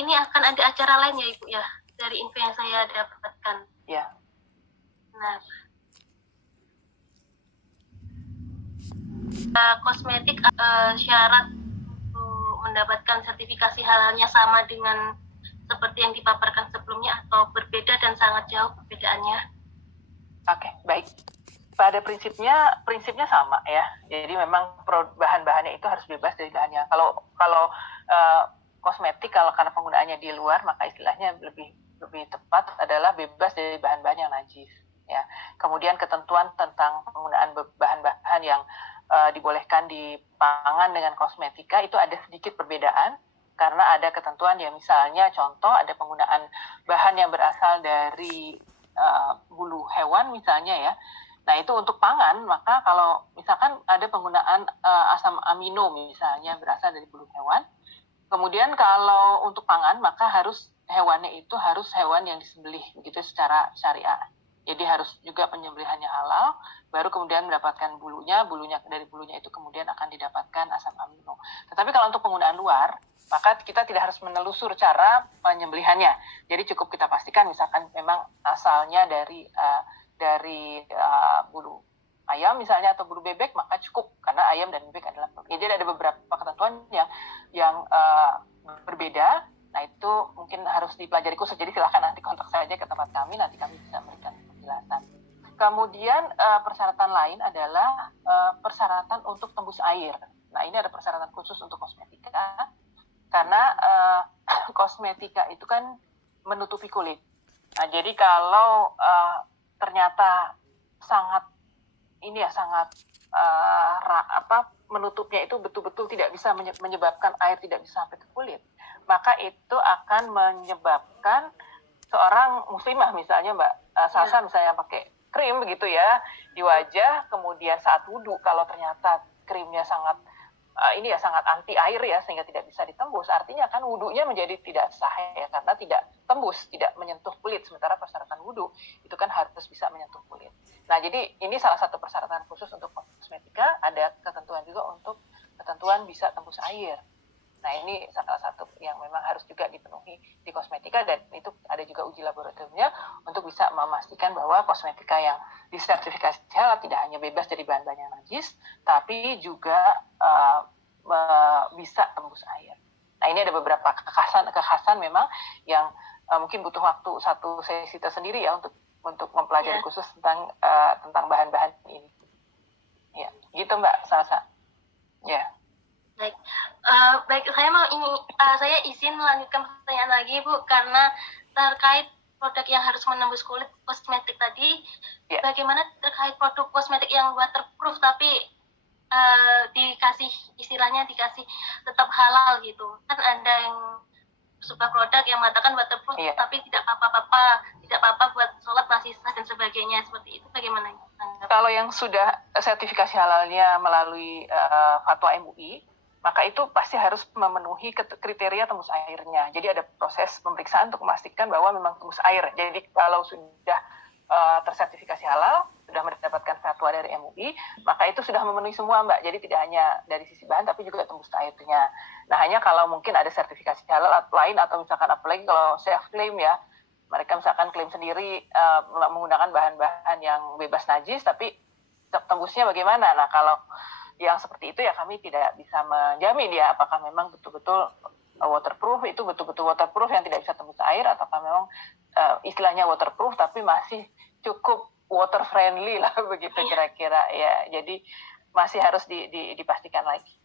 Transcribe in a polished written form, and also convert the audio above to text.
ini akan ada acara lain ya Ibu ya, dari info yang saya dapatkan. Ya. Nah, kosmetik syarat untuk mendapatkan sertifikasi halalnya sama dengan seperti yang dipaparkan sebelumnya atau berbeda dan sangat jauh perbedaannya? Oke, baik. Pada prinsipnya sama ya. Jadi memang bahan-bahannya itu harus bebas dari bahannya. Kalau kosmetik karena penggunaannya di luar, maka istilahnya lebih tepat adalah bebas dari bahan-bahan yang najis. Ya. Kemudian ketentuan tentang penggunaan bahan-bahan yang dibolehkan di pangan dengan kosmetika itu ada sedikit perbedaan karena ada ketentuan ya, misalnya contoh ada penggunaan bahan yang berasal dari bulu hewan misalnya ya. Nah itu untuk pangan, maka kalau misalkan ada penggunaan asam amino misalnya berasal dari bulu hewan, kemudian kalau untuk pangan maka hewannya itu harus hewan yang disembelih begitu secara syariah. Jadi harus juga penyembelihannya halal, baru kemudian mendapatkan bulunya dari bulunya itu kemudian akan didapatkan asam amino. Tetapi kalau untuk penggunaan luar, maka kita tidak harus menelusur cara penyembelihannya. Jadi cukup kita pastikan misalkan memang asalnya dari bulu ayam misalnya atau bulu bebek, maka cukup karena ayam dan bebek adalah protein. Jadi ada beberapa ketentuan yang berbeda. Nah itu mungkin harus dipelajari khusus. Jadi silakan nanti kontak saja ke tempat kami, nanti kami bisa memberikan penjelasan. Kemudian persyaratan lain adalah persyaratan untuk tembus air. Nah ini ada persyaratan khusus untuk kosmetika karena kosmetika itu kan menutupi kulit. Nah jadi kalau ternyata sangat menutupnya itu betul-betul tidak bisa menyebabkan air tidak bisa sampai ke kulit, maka itu akan menyebabkan seorang muslimah misalnya Mbak Sasa misalnya pakai krim begitu ya di wajah, kemudian saat wudhu kalau ternyata krimnya sangat sangat anti air ya sehingga tidak bisa ditembus, artinya kan wudhunya menjadi tidak sah ya karena tidak tembus, tidak menyentuh kulit, sementara persyaratan wudhu itu kan harus bisa menyentuh kulit. Nah jadi ini salah satu persyaratan khusus untuk kosmetika, ada ketentuan juga untuk ketentuan bisa tembus air. Nah ini salah satu yang memang harus juga dipenuhi di kosmetika, dan itu ada juga uji laboratoriumnya untuk bisa memastikan bahwa kosmetika yang disertifikasi halal tidak hanya bebas dari bahan-bahan yang najis, tapi juga bisa tembus air. Nah ini ada beberapa kekhasan memang yang mungkin butuh waktu satu sesi tersendiri ya untuk mempelajari khusus tentang bahan-bahan ini. Ya, gitu Mbak Sasa. Ya. Baik, baik, saya izin melanjutkan pertanyaan lagi Bu, karena terkait produk yang harus menembus kulit kosmetik tadi, bagaimana terkait produk kosmetik yang waterproof tapi dikasih tetap halal gitu, kan ada yang sebuah produk yang mengatakan waterproof tapi tidak apa-apa buat sholat masih sah dan sebagainya, seperti itu bagaimana? Kalau yang sudah sertifikasi halalnya melalui fatwa MUI, maka itu pasti harus memenuhi kriteria tembus airnya. Jadi ada proses pemeriksaan untuk memastikan bahwa memang tembus air. Jadi kalau sudah tersertifikasi halal, sudah mendapatkan fatwa dari MUI, maka itu sudah memenuhi semua Mbak. Jadi tidak hanya dari sisi bahan, tapi juga tembus airnya. Nah hanya kalau mungkin ada sertifikasi halal lain, atau misalkan apalagi kalau self-claim ya, mereka misalkan klaim sendiri menggunakan bahan-bahan yang bebas najis, tapi tembusnya bagaimana? Nah kalau yang seperti itu ya kami tidak bisa menjamin ya apakah memang betul-betul waterproof, itu betul-betul waterproof yang tidak bisa tembus air, ataukah memang istilahnya waterproof tapi masih cukup water friendly lah begitu kira-kira ya. Jadi masih harus dipastikan lagi.